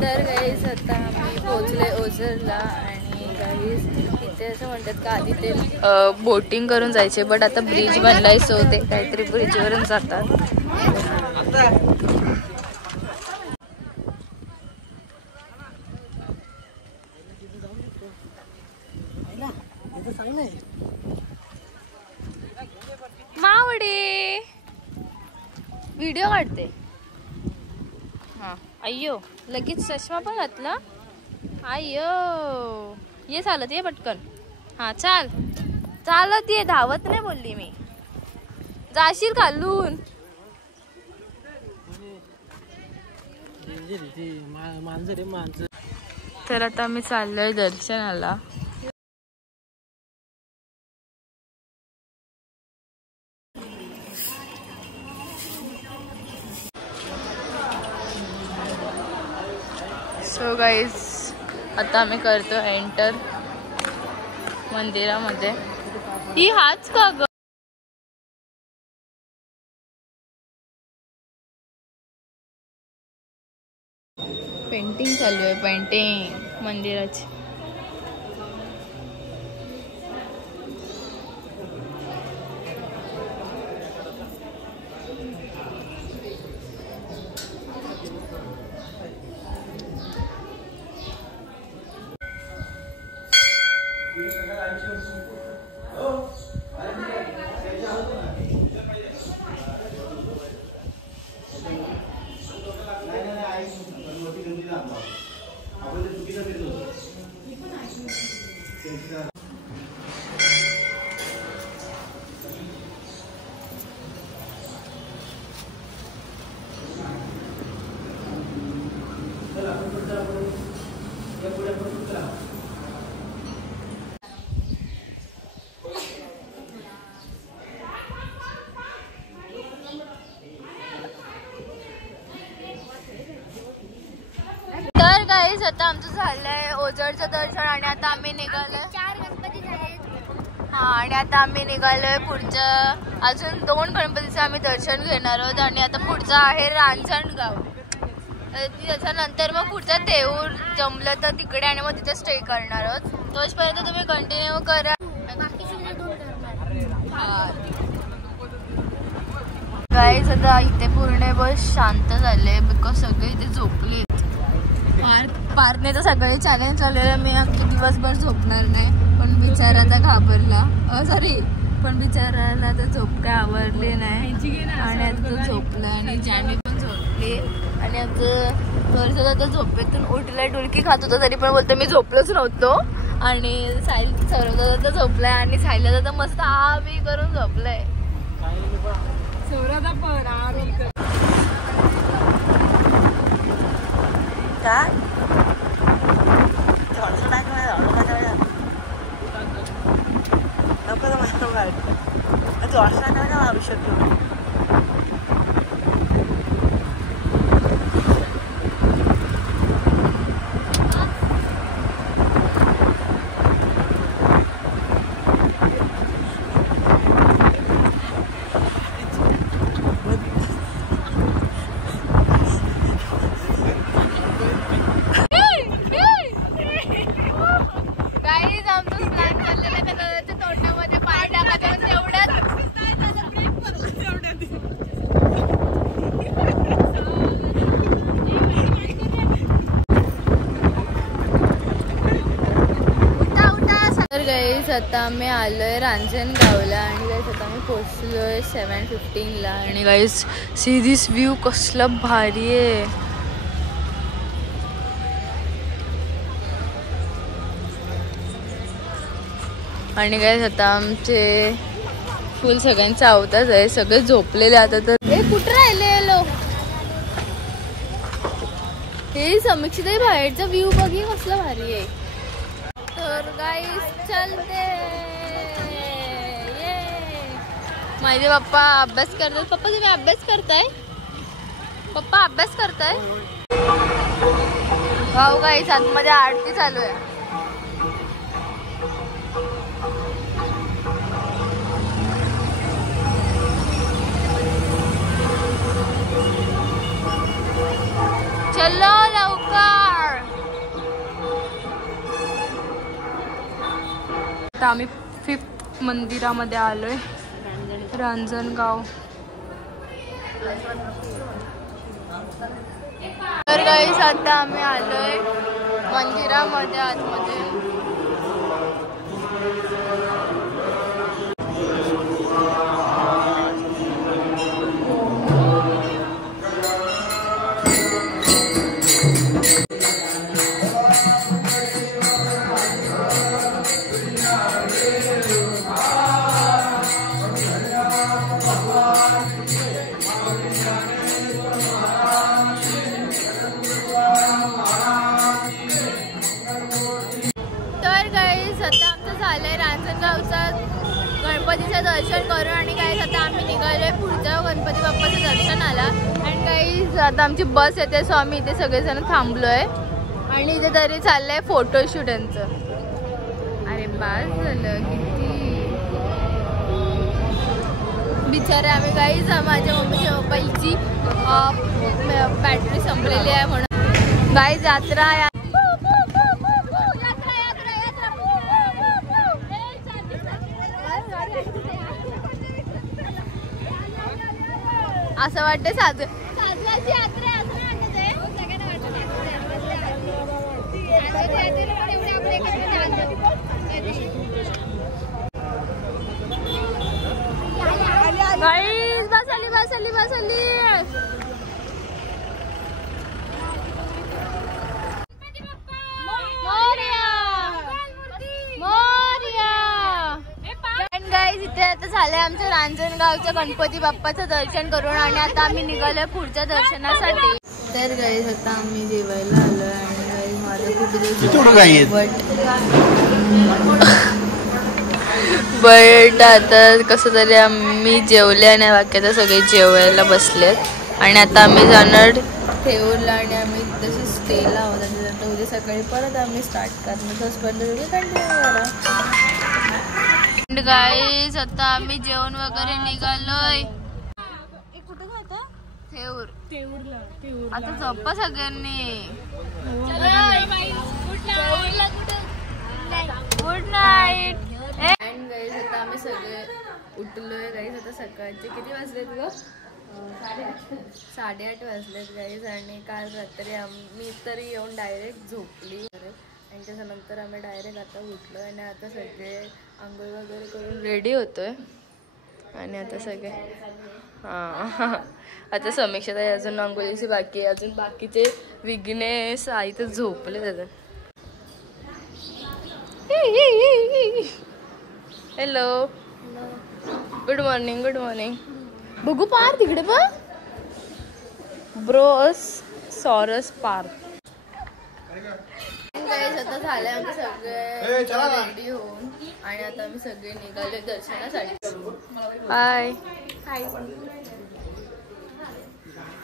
तर गाईज आता आम्ही पोहोचले ओझरला आणि गाईज इथे असं म्हणतात का आधी ते बोटिंग करून जायचे, बट आता ब्रिज बनलाय सो ते काहीतरी ब्रिजवरून जातात. मावडे व्हिडिओ काढते. हा अय्यो लगेच चष्मा पण घातला. अय्यो ये चालत ये पटकन. हा चाल चालत ये, धावत नाही बोलली मी. जाशील खालून. तर आता आम्ही चाललोय दर्शनाला. सो गाईज आता आम्ही करतो एंटर मंदिरामध्ये. ही हाच का ग? पेंटिंग चालू आहे, पेंटिंग मंदिराची. तर गाईज आता आमचं झालंय ओझरचं दर्शन आणि आता आम्ही निघालोय. 4 गणपती झाले. हा आणि आता आम्ही निघालोय पुढचं अजून 2 गणपतीचं आम्ही दर्शन घेणार आहोत आणि आता पुढचं आहे रांजणगाव. त्याच्यानंतर मग पुढचं देऊळ जमलं तर तिकडे आणि मग तिथे स्टे करणार आहोत. तोपर्यंत तुम्ही कंटिन्यू करा. गाईज आता इथे पूर्ण बस शांत झाले बिकॉज सगळे इथे झोपले. पार्कने तर सगळे चॅलेंज चाललेलं मी अख्खी दिवसभर झोपणार नाही, पण बिचारा आता घाबरला. पण बिचाराला तर झोप काय आवरली नाही आणि आता तो झोपला आणि जॅनी पण झोपली आणि आता तर झोपेतून उठलाय. डुलकी खात होता तरी पण बोलतो मी झोपलोच नव्हतो. आणि साहिल सौरभ तर झोपलाय आणि साहिलला तर मस्त आबी करून झोपलाय. काय मारू शकतो. आता आम्ही आलोय रांजणगावला आणि गाईस आता आम्ही पोहोचलोय 7:15 आणि गाईस सी दिस व्ह्यू कसला भारी आहे. आणि गाईस आता आमचे फुल सगळ्यांचे आवताच आहे, सगळे झोपलेले आता. तर हे कुठं राहिले लोक? हे समीक्षित बाहेरचा व्ह्यू बघी कसला भारी आहे. तर गाईस चलते. माझे पप्पा अभ्यास करतात. पप्पा तुम्ही अभ्यास करताय? पप्पा अभ्यास करताय? हो गाईस आतमध्ये आरती चालू आहे. चलो लवकर. आता आम्ही 5th मंदिरामध्ये आलोय, रांजणगाव. तर गाईस आता आम्ही आलोय मंदिरामध्ये आतमध्ये. गणपतीचं दर्शन करून आणि काही आता आम्ही निघालोय पुढच्या गणपती बाप्पाचं दर्शनाला. आणि काही आता आमची बस येते, सो आम्ही इथे सगळेजण थांबलोय आणि इथे तरी चाललंय फोटोशूट यांचं. अरे बास झालं किती बिचारे आम्ही. काही माझ्या मम्मीच्या मोबाईलची बॅटरी संपलेली आहे म्हणून काही यात्रा असं वाटतं साजराची यात्रा आहे असं वाटत. बसली इथे आता झालंय आमचं रांजणगावच्या गणपती बाप्पाचं दर्शन करून आणि आता आम्ही निघालोय पुढच्या दर्शनासाठी. तर गाईस आता आम्ही जेवायला आलोय आणि गाईस माझं बट आता कसं तरी आम्ही जेवले नाही, बाकी आता सगळे जेवायला बसलेत आणि आता आम्ही जाणार थेऊरला आणि आम्ही तशी स्टेला आहोत. आणि उद्या सकाळी परत आम्ही स्टार्ट करणार कंटिन्यू करा. गाईस आता आम्ही जेवण वगैरे निघालोय. कुठे जाता? थेऊरला. आता झोपा सगळ्यांनी. Good night. अँड गाईस आता आम्ही सगळे उठलोय. गाईस आता सकाळचे किती वाजलेत ग? 8:30 वाजलेत गाईस. आणि काल रात्री आम्ही तरी येऊन डायरेक्ट झोपली आणि त्याच्यानंतर आम्ही डायरेक्ट आता उठलो आणि आता सगळे आंघोळ वगैरे करून रेडी होतोय. आणि आता सगळे आता समीक्षाताई अजून आंघोळीची बाकी आहे, अजून बाकीचे विघ्नेश आई तर झोपले त्याचं. Hello good morning. Good morning. बघू पार तिकडे बघ, ब्रोस सॉरस पार्क. आता झालंय आमचे सगळे रेडी होऊन आणि आता आम्ही सगळे निघाले दर्शनासाठी. हाय हाय.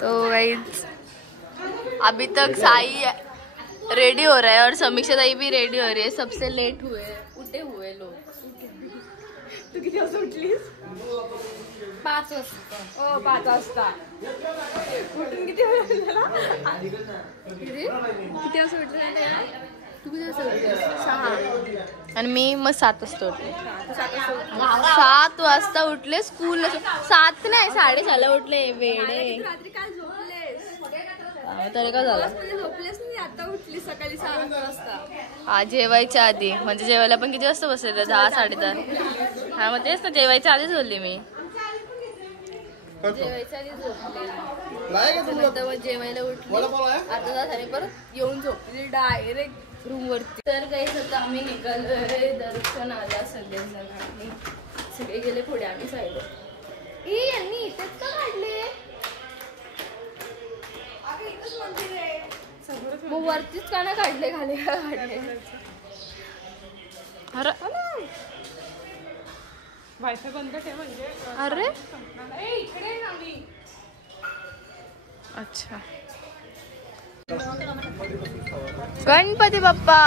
तो गाइस अभी तक साई रेडी हो रहा है और समीक्षा ताई भी रेडी हो रही है. सबसे लेट उठे हुए लोग. तू किती वाजता उठलीस? 5 वाजता. 5 वाजता उठून किती वेळ झाला? किती वाजता उठले? तू किती वाजता उठलीस? 6. आणि मी मग 7 वाजता उठले. 7 वाजता उठले. स्कूल 7 नाही 6:30 उठले. वेडे तरी का झालं? झोपलेस नाही, आता उठली सकाळी 7 वाजता. हा जेवायच्या आधी. म्हणजे जेवायला पण किती वाजता बसले? 10 10:30. हा मग तेच ना, जेवायच्या आधीच बोलली मी. जेवायच्या आधी झोपले, जेवायला उठली अर्धा तास आणि परत येऊन झोपली डायरेक्ट रूम वरती. तर काही आता आम्ही निघालोय दर्शन आला. सगळेजण सगळे गेले पुढे, आम्ही साईड. यांनी इथेच का काढले? मग वरतीच का ना काढले, खाली का काढले? अरे वायफाय बंद ठेव म्हणजे. अरे अच्छा. गणपती बाप्पा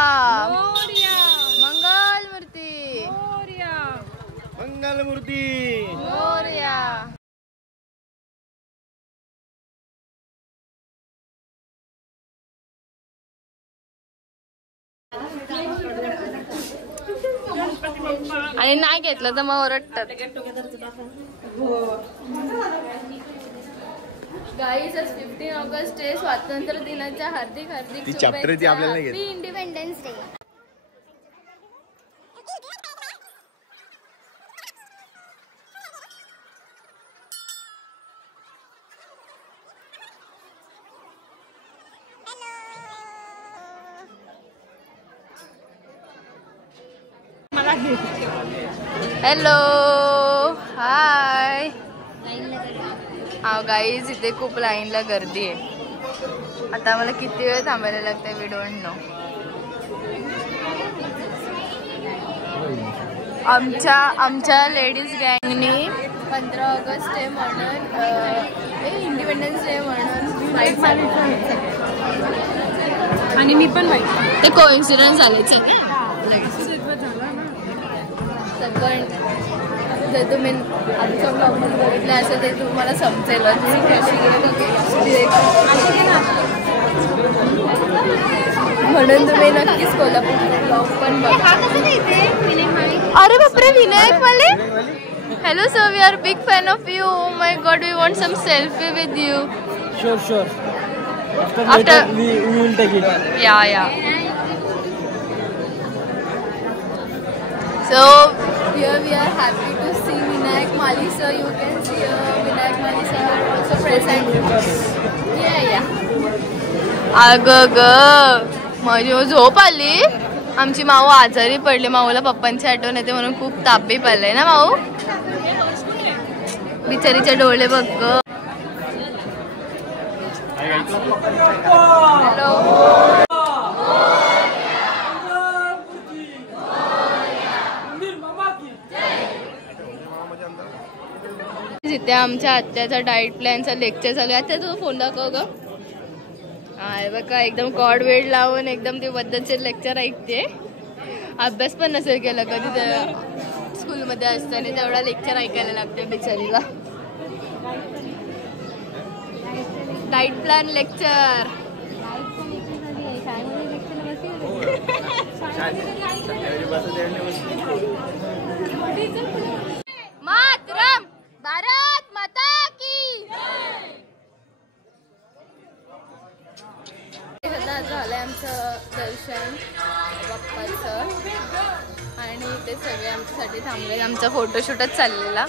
मोरया. मंगलमूर्ती मोरया. मंगलमूर्ती मोरया. आणि नाही घेतलं तर मग ओरडतात. गाईज आज 15 ऑगस्ट आहे, स्वातंत्र्य दिनाच्या हार्दिक हार्दिक शुभेच्छा. Happy independence day. Hello hi. हा गाईज इथे खूप लाईनला गर्दी आहे. आता मला किती वेळ थांबायला लागतंय वी डोंट नो. आमच्या लेडीज गँगनी 15 ऑगस्ट डे म्हणून इंडिपेंडन्स डे म्हणून वाईट आणि मी पण वाईट. ते कोइन्सिडन्स झालेच आहे. पण जर तुम्ही आमच्या ब्लॉगमध्ये बघितलं असेल तर तुम्हाला समजेल म्हणून तुम्ही नक्कीच कोल्हापूर ब्लॉग पण बघा. अरे बापरे विनायक वाले. Hello sir, we are big fan of you. Oh my god, we want some selfie with you. Sure. After we will take it. Yeah. So here we are happy to see Vinayak Mali sir. You can see Vinayak Mali sir are also present. Yeah. अग माझी झोप आली. आमची माऊ आजारी पडली. माऊला पप्पांची आठवण येते म्हणून खूप ताप बी पडलाय ना माऊ. बिचारीचे डोळे बघ. हॅलो. इथे आमच्या आत्याचा डाएट प्लॅनचा लेक्चर चालू आहे. आता तू फोन दाखव ग. आहे बघा एकदम कॉर्ड वेळ लावून एकदम ते बद्दलचे लेक्चर ऐकते. अभ्यास पण नसेल केला कधी त्या स्कूलमध्ये असताना तेवढा लेक्चर ऐकायला लागते बिचारीला. Diet plan lecture. मातरम भारत माता की. झालंय आमचं दर्शन बाप्पाचं आणि ते सगळे आमच्यासाठी थांबले. आमचा फोटोशूटच चाललेला.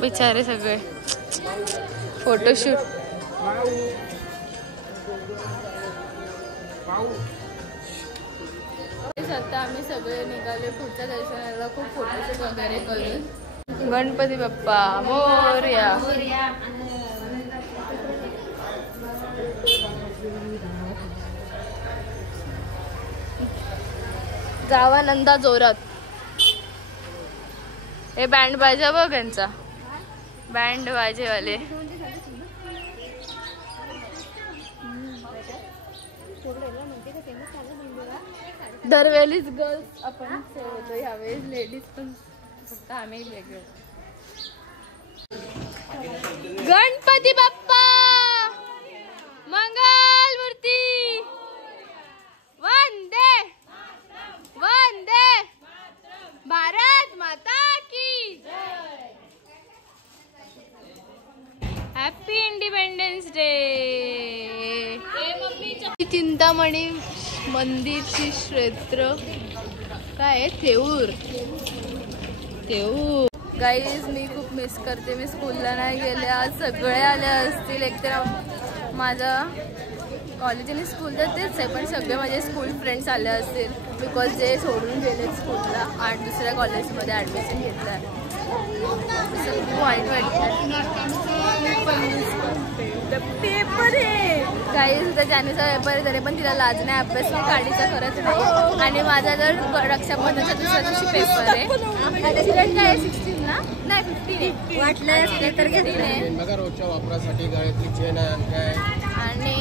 बिचारे सगळे फोटोशूट. आता आम्ही सगळे निघाले पुढच्या दर्शनाला. खूप फोटोशूट वगैरे करून. गणपती बाप्पा मोरया. जावा नंदा जोरात. हे बँड बाजा बघ यांचा. बँड बाजेवाले. दरवेळीच गर्ल्स आपण होतो, ह्यावेळेस लेडीज पण फक्त आम्ही वेगळे. गणपती बाप्पा मंगल मूर्ती. वंदे वंदे भारत माता की. Happy independence day. चिंतामणी मंदिरची क्षेत्र काय थेऊर. गाईज मी खूप मिस करते. मी स्कूलला नाही गेले. आज सगळे आले असतील. एक तर माझा कॉलेज आणि स्कूल तर तेच आहे पण सगळे माझे स्कूल फ्रेंड्स आले असतील बिकॉज जे सोडून गेले स्कूलला आणि दुसऱ्या कॉलेजमध्ये ॲडमिशन घेतलं आहे. खूप वाईट वाटतं. पेपर आहे गाईज. तर जानेचा पेपर आहे तरी पण तिला लाज नाही. अभ्यास काढीचा करत नाही. आणि माझा जर रक्षाबंधनच्या दुसऱ्या दिवशी पेपर आहे. चिरण काय 16 ना नाही 15 वाटलं तर 15 आहे. आणि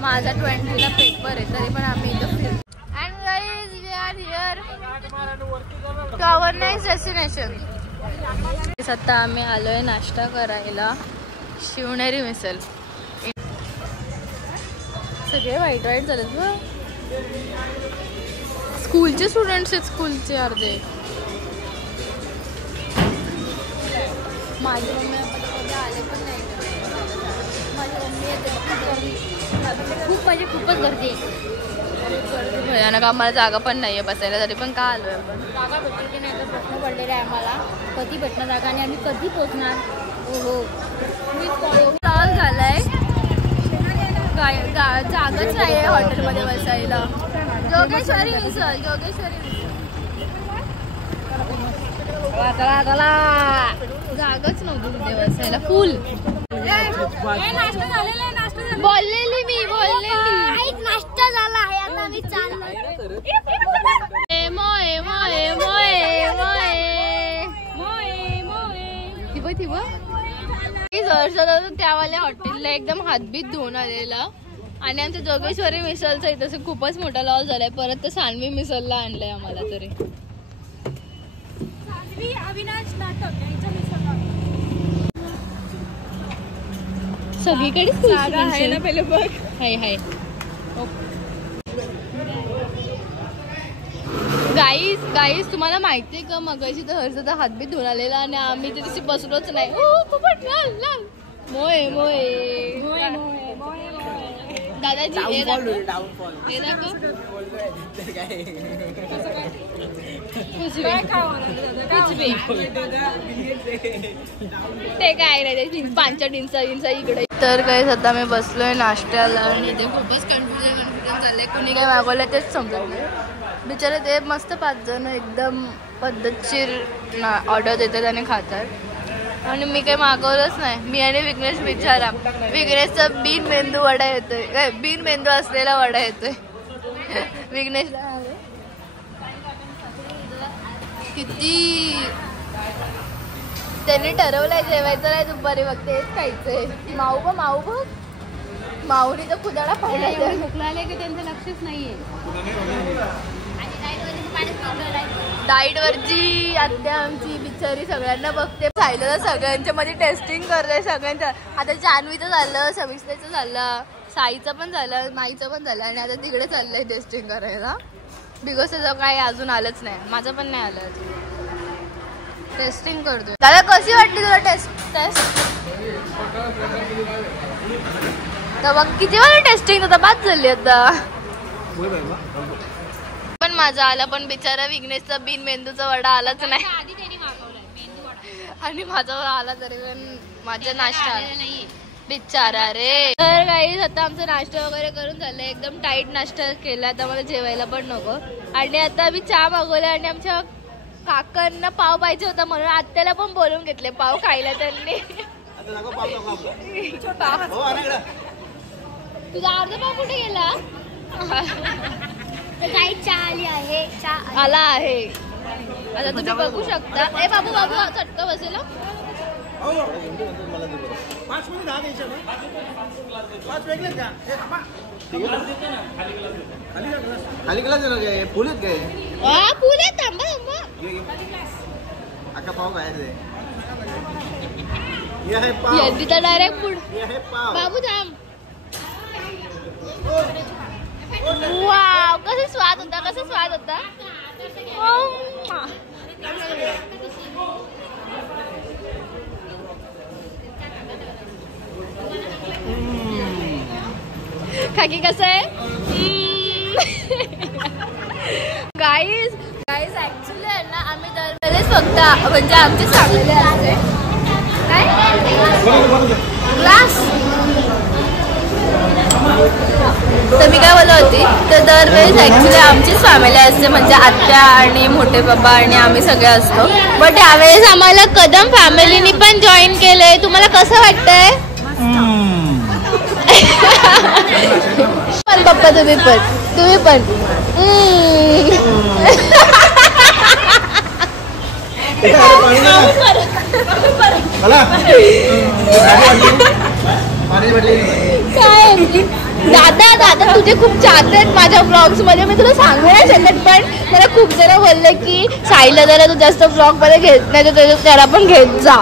माझा 20ला पेपर आहे तरी पण आम्ही इथं फिरतो. And guys we are here to our next destination. आता आम्ही आलोय नाश्ता करायला शिवनेरी मिसळ. सगळे वाईट वाईट झालेत बघ. स्कूलचे स्टुडंट्स आहेत, स्कूलचे अर्धे. माझी मम्मी कधी आले पण नाही. माझी मम्मी येते खूप म्हणजे खूपच गर्दी भयानक. आम्हाला जागा पण नाहीये बसायला, तरी पण का आलोय आपण. जागा भेटली की नाही तर प्रश्न पडलेला आहे आम्हाला. कधी भेटणार जागा आणि आम्ही कधी पोहोचणार. हो स्टॉल झालाय, जागाच नाही आहे हॉटेलमध्ये बसायला. जोगेश्वरी मिसळ, जोगेश्वरी जागाच नव्हती तिथे बसायला. फुल बोललेली मी नाश्ता झाला आहे. आता आम्ही चाललोय. मोये मोये मोये मोये त्यावाल्या हॉटेलला एकदम हातबीत धुवून आलेला. आणि आमच्या जोगेश्वरी मिसळचा इथं खूपच मोठा लॉस झालाय. परत तर सानवी मिसळला आणलंय आम्हाला. तरी सगळीकडे हाय हाय. गाईस तुम्हाला माहितीये का मगाशी तर हर्षदा हातबीत धुवून आलेला आणि आम्ही तिथे बसलोच नाही. मोये मोये दादाजी ते काय नाही पांचा डिंचा इकडे. तर काही सध्या मी बसलोय नाश्त्याला आणि इथे खूपच कन्फ्युजन झालंय. कुणी काय मागवलं तेच समजत नाही. बिचारे ते मस्त 5 जण एकदम पद्धतशीर ऑर्डर देतात आणि खातात. आणि मी काही मागवलंच नाही. मी आणि विघ्नेश बिचारा. विघ्नेशचा बिन मेंदू वडा येतोय, काय बिन मेंदू असलेला वडा येतोय विघ्नेशला. किती त्यांनी ठरवलंय जेवायचं नाही दुपारी, बघ तेच खायचंय. माऊ बघ माऊनी तर खुदाडा पाहिला. खोकला की त्यांचं लक्षच नाहीये. डाईट वरची आत्या आमची बिचारी सगळ्यांना बघते. खायला सगळ्यांच्या मध्ये टेस्टिंग करते सगळ्यांचं. आता जान्हवीचं झालं, सविस्ताचं झालं, साईचं पण झालं, माईचं पण झालं आणि आता तिकडे चाललंय टेस्टिंग करायला. बिकॉज त्याचं काही अजून आलंच नाही. माझं पण नाही आलं अजून. टेस्टिंग करतोय. दादा कशी वाटली तुला टेस्ट? तर मग किती वेळा टेस्टिंग आता बाद झाली आता. पण माझा आला, पण बिचारा विघ्नेशचा बिन मेंदूचा वडा आलाच नाही. आणि माझा आला तरी पण माझा नाश्ता नाही बिचारा रे. तर काही आता आमचा नाश्ता वगैरे करून झालं. एकदम टाईट नाश्ता केला. आता मला जेवायला पण नको. आणि आता आम्ही चहा मागवला आणि आमच्या काकांना पाव पाहिजे होता म्हणून आत्याला पण बोलून घेतले पाव खायला त्यांनी. तुझा अर्धा पाव कुठे गेला? चहा आली आहे. चहा आला आहे. आता तुम्ही बघू शकता. ए बाबू चटका बसेल. खाली क्लास फुल आहेत काय? फुल आहे. थांबा अख्खा पाव काय तर डायरेक्ट फूड. बाबू थांब. वाव कसा स्वाद होता. खाकी कसं आहे गाईज ऍक्च्युली आहे ना आम्ही दरवेळेस फक्त म्हणजे आमचे चांगले असते काय ग्लास. तर मी काय बोलत होती तर दरवेळेस ऍक्च्युली आमचीच फॅमिली असते म्हणजे आत्या आणि मोठे बाबा आणि आम्ही सगळे असतो. बट यावेळेस आम्हाला कदम फॅमिलीनी पण जॉईन केलंय. तुम्हाला कसं वाटतंय? पण पप्पा तुम्ही पण काय दादा दादा तुझे खूप चाहते आहेत माझ्या ब्लॉग्स मध्ये. मी तुला सांगू नाही शकत, पण मला खूप जण बोलले की साईला जरा तू जास्त ब्लॉग मध्ये घेत नाही तर त्याला पण घेत जा.